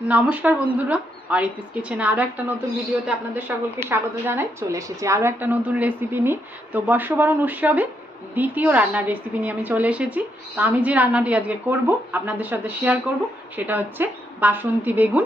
নমস্কার বন্ধুরা, আরিত্রিস কিচেনে আরও একটা নতুন ভিডিওতে আপনাদের সকলকে স্বাগত জানাই। চলে এসেছি আরও একটা নতুন রেসিপি নিয়ে। তো বর্ষবরণ উৎসবে দ্বিতীয় রান্নার রেসিপি নিয়ে আমি চলে এসেছি। তো আমি যে রান্নাটি আজকে করব, আপনাদের সাথে শেয়ার করব, সেটা হচ্ছে বাসন্তী বেগুন।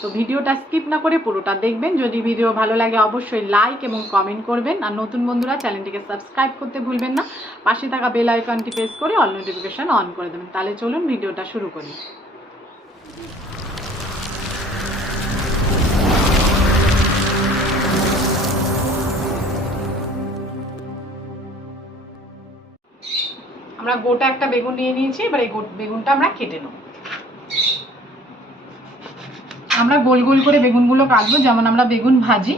তো ভিডিওটা স্কিপ না করে পুরোটা দেখবেন। যদি ভিডিও ভালো লাগে অবশ্যই লাইক এবং কমেন্ট করবেন। আর নতুন বন্ধুরা চ্যানেলটিকে সাবস্ক্রাইব করতে ভুলবেন না। পাশে থাকা বেল আইকনটি প্রেস করে অল নোটিফিকেশন অন করে দেবেন। তাহলে চলুন ভিডিওটা শুরু করি। আমরা গোটা একটা বেগুন নিয়ে নিয়েছি। এবার এই বেগুনটা আমরা কেটে নেব। আমরা গোল গোল করে বেগুনগুলো কাটবো, যেমন আমরা বেগুন ভাজি।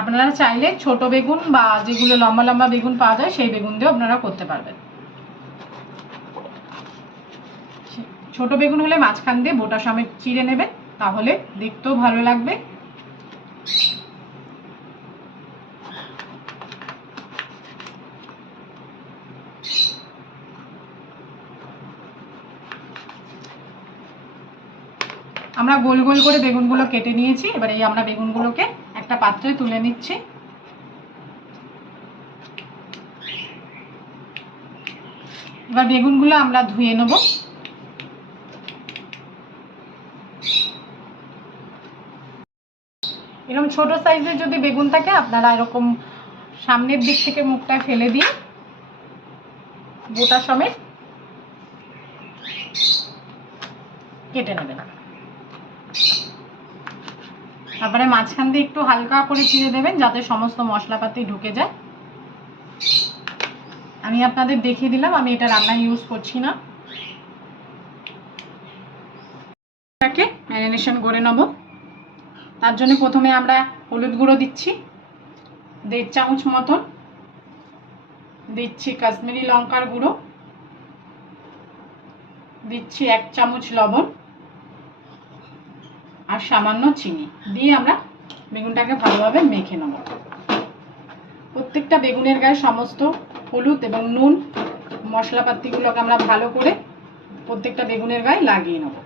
আপনারা চাইলে ছোট বেগুন বা যেগুলো লম্বা লম্বা বেগুন পাওয়া যায় সেই বেগুন দিয়েও আপনারা করতে পারবেন। ছোট বেগুন হলে মাঝখান দিয়ে বোটা সমেত চিড়ে নেবেন, তাহলে দেখতেও ভালো লাগবে। আমরা গোল গোল করে বেগুনগুলো কেটে নিয়েছি। এবার এই আমরা বেগুনগুলোকে একটা পাত্রে তুলে নিচ্ছি। এবার বেগুনগুলো আমরা ধুয়ে নেব। এরকম ছোট সাইজের যদি বেগুন থাকে আপনারা এরকম সামনের দিক থেকে মুখটা ফেলে দিয়ে বোটা সমেত কেটে নেবেন। তারপরে মাঝখান দিয়ে একটু হালকা করে চিড়ে দেবেন, যাতে সমস্ত মশলাপাতি ঢুকে যায়। আমি আপনাদের দেখিয়ে দিলাম, আমি এটা রান্না ইউজ করছি না। এটাকে ম্যারিনেশন করে নেব। তার জন্য প্রথমে আমরা হলুদ গুঁড়ো দিচ্ছি 1.5 চামচ মতন, দিচ্ছি কাশ্মীরি লঙ্কার গুঁড়ো, দিচ্ছি 1 চামচ লবণ আর সামান্য চিনি দিয়ে আমরা বেগুনটাকে ভালোভাবে মেখে নেব। প্রত্যেকটা বেগুনের গায়ে সমস্ত হলুদ এবং নুন মশলাপাতিগুলোকে আমরা ভালো করে প্রত্যেকটা বেগুনের গায়ে লাগিয়ে নেব।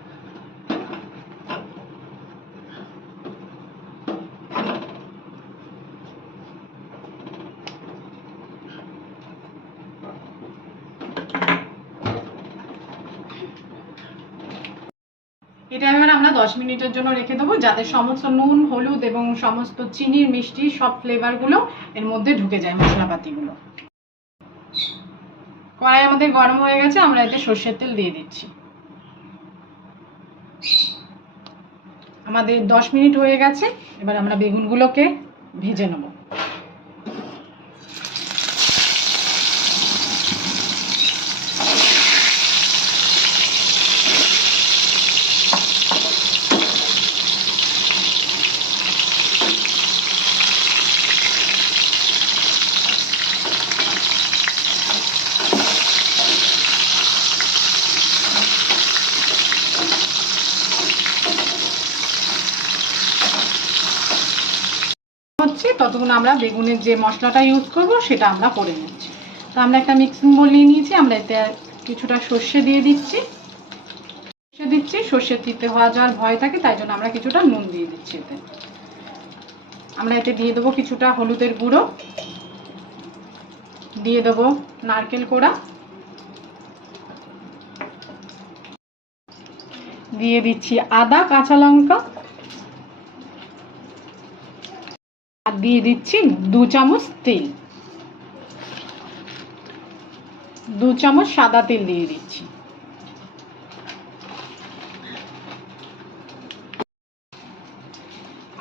এটা এবার আমরা 10 মিনিটের জন্য রেখে দেবো, যাতে সমস্ত নুন হলুদ এবং সমস্ত চিনির মিষ্টি সব ফ্লেভারগুলো এর মধ্যে ঢুকে যায় মশলাপাতিগুলো। কড়াই আমাদের গরম হয়ে গেছে, আমরা এতে সর্ষের তেল দিয়ে দিচ্ছি। আমাদের 10 মিনিট হয়ে গেছে। এবার আমরা বেগুনগুলোকে ভেজে নেব। ততক্ষণ আমরা বেগুনের যে মশলাটা ইউজ করব সেটা আমরা করে নিচ্ছি। তো আমরা একটা মিক্সিং বোল নিয়ে নিয়েছি। আমরা এতে কিছুটা সর্ষে দিয়ে দিচ্ছি। সর্ষের তিতে হওয়া যাওয়ার ভয় থাকে, তাই জন্য আমরা কিছুটা নুন দিয়ে দিচ্ছি। এতে আমরা এতে দিয়ে দেবো কিছুটা হলুদের গুঁড়ো, দিয়ে দেবো নারকেল কোড়া, দিয়ে দিচ্ছি আদা কাঁচা লঙ্কা, আর দিয়ে দিচ্ছি 2 চামচ তেল, 2 চামচ সাদা তেল দিয়ে দিচ্ছি।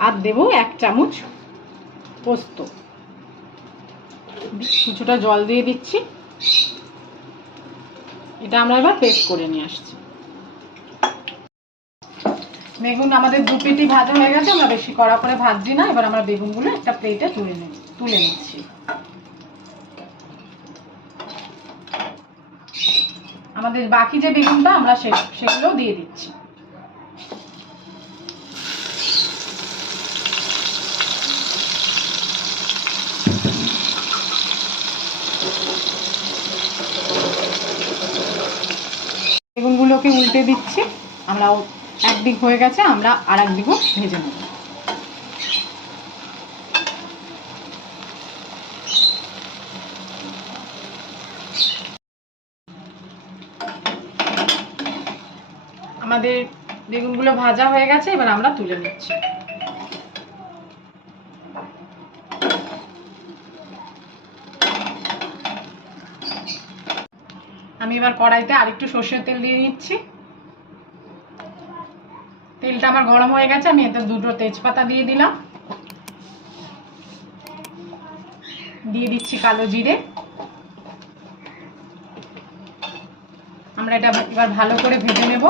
আর দেবো 1 চামচ পোস্ত, কিছুটা জল দিয়ে দিচ্ছি। এটা আমরা এবার পেস্ট করে নিয়ে আসছি। বেগুন আমাদের 2 পেটি ভাজা হয়ে গেছে। আমরা বেশি কড়া করে ভাজছি না। এবার আমরা বেগুনগুলো একটা প্লেটে তুলে নিচ্ছি। আমাদের বাকি যে বেগুনটা আমরা সেগুলো দিয়ে দিচ্ছি। উল্টে দিচ্ছি। আমরা একদিক হয়ে গেছে, আমরা আর একদিকও ভেজে নেব। আমাদের বেগুনগুলো ভাজা হয়ে গেছে, এবার আমরা তুলে নিচ্ছি। আমি এবার কড়াইতে আরেকটু সর্ষের তেল দিয়ে দিচ্ছি। তেলটা আমার গরম হয়ে গেছে, আমি এতে 2টো তেজপাতা দিয়ে দিলাম। দিয়ে দিচ্ছি কালো জিরে। আমরা এটা এবার ভালো করে ভেজে নেব।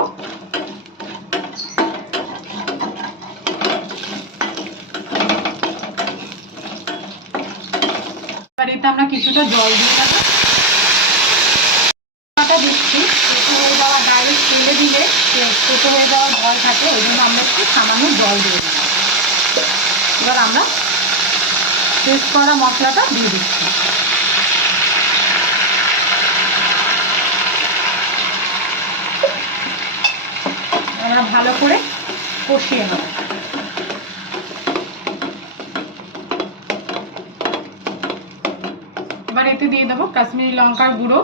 এবার এতে আমরা কিছুটা জল দিয়ে দেবো। দিচ্ছি তেতো হয়ে যাওয়া, ডাইরেক্ট তেলে দিলে তেতো হয়ে যাওয়ার ভয় থাকে, ওই জন্য আমরা একটু সামান্য জল দিয়ে দিই। এবার আমরা পেস্ট করা মশলাটা দিয়ে দিচ্ছি। আমরা ভালো করে কষিয়ে নেব। এবার এতে দিয়ে দেবো কাশ্মীরি লঙ্কার গুঁড়ো,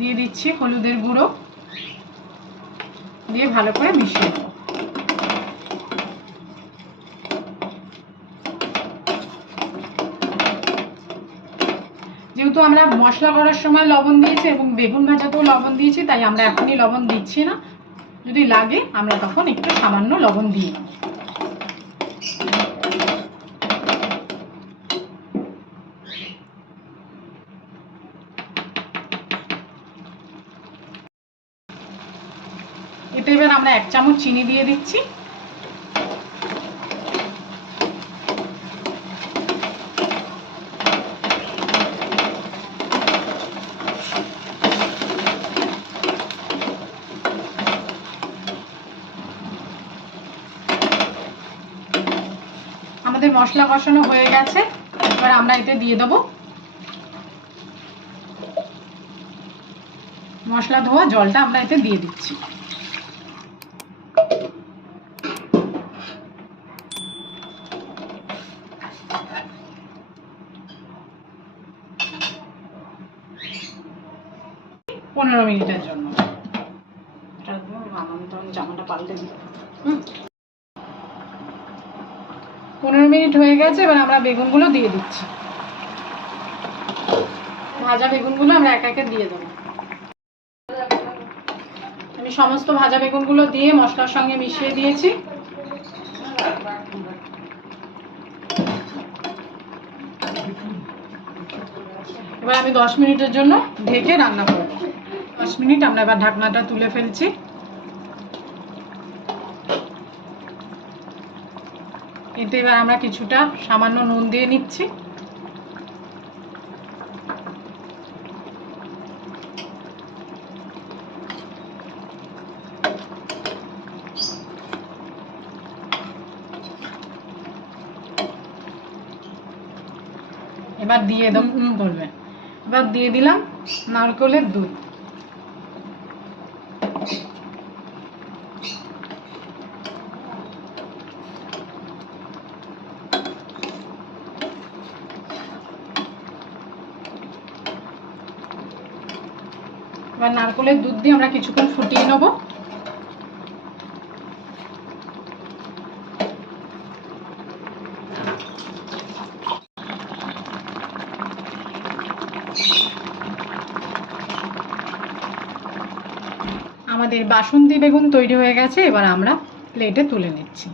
দিয়ে দিচ্ছি হলুদের গুঁড়ো, দিয়ে ভালো করে মিশিয়ে নেব। যেহেতু আমরা মশলা করার সময় লবণ দিয়েছি এবং বেগুন ভাজাতেও লবণ দিয়েছি, তাই আমরা এখনই লবণ দিচ্ছি না। যদি লাগে আমরা তখন একটু সামান্য লবণ দিয়ে নেব। এতে এবার আমরা 1 চামচ চিনি দিয়ে দিচ্ছি। আমাদের মশলা কষানো হয়ে গেছে, এবার আমরা এতে দিয়ে দেবো মশলা ধোয়া জলটা। আমরা এতে দিয়ে দিচ্ছি। পনেরো মিনিটের জন্য। জামাটা পাল্টে দিই। 15 মিনিট হয়ে গেছে, এবার আমরা বেগুনগুলো দিয়ে দিচ্ছি। ভাজা বেগুনগুলো আমরা এক একে দিয়ে দেবো। আমি সমস্ত ভাজা বেগুনগুলো দিয়ে মশলার সঙ্গে মিশিয়ে দিয়েছি। এবার আমি 10 মিনিটের জন্য ঢেকে রান্না করব। 10 মিনিট আমরা এবার ঢাকনাটা তুলে ফেলছি। এতে এবার আমরা কিছুটা সামান্য নুন দিয়ে নিচ্ছি। এবার দিয়ে বলবেন। এবার দিয়ে দিলাম নারকেলের দুধ। এবার নারকেলের দুধ দিয়ে আমরা কিছুক্ষণ ফুটিয়ে নেব। আমাদের বাসন্তী বেগুন তৈরি হয়ে গেছে, এবার আমরা প্লেটে তুলে নিচ্ছি।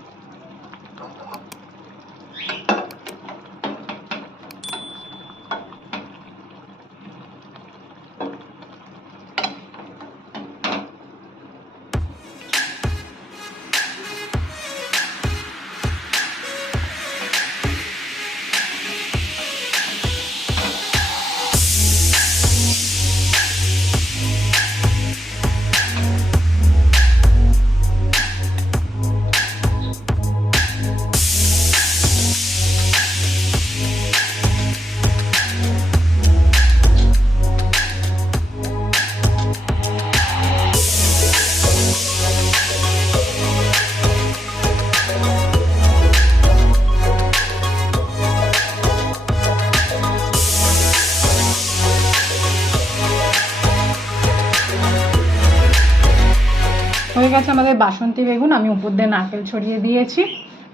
হয়ে গেছে আমাদের বাসন্তী বেগুন, আমি উপর দিয়ে নারকেল ছড়িয়ে দিয়েছি।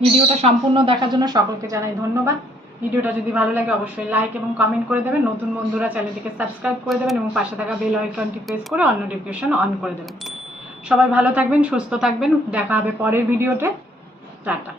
ভিডিওটা সম্পূর্ণ দেখার জন্য সকলকে জানাই ধন্যবাদ। ভিডিওটা যদি ভালো লাগে অবশ্যই লাইক এবং কমেন্ট করে দেবেন। নতুন বন্ধুরা চ্যানেলটিকে সাবস্ক্রাইব করে দেবেন এবং পাশে থাকা বেল আইকনটি প্রেস করে অল নোটিফিকেশন অন করে দেবেন। সবাই ভালো থাকবেন, সুস্থ থাকবেন, দেখা হবে পরের ভিডিওতে। টাটা।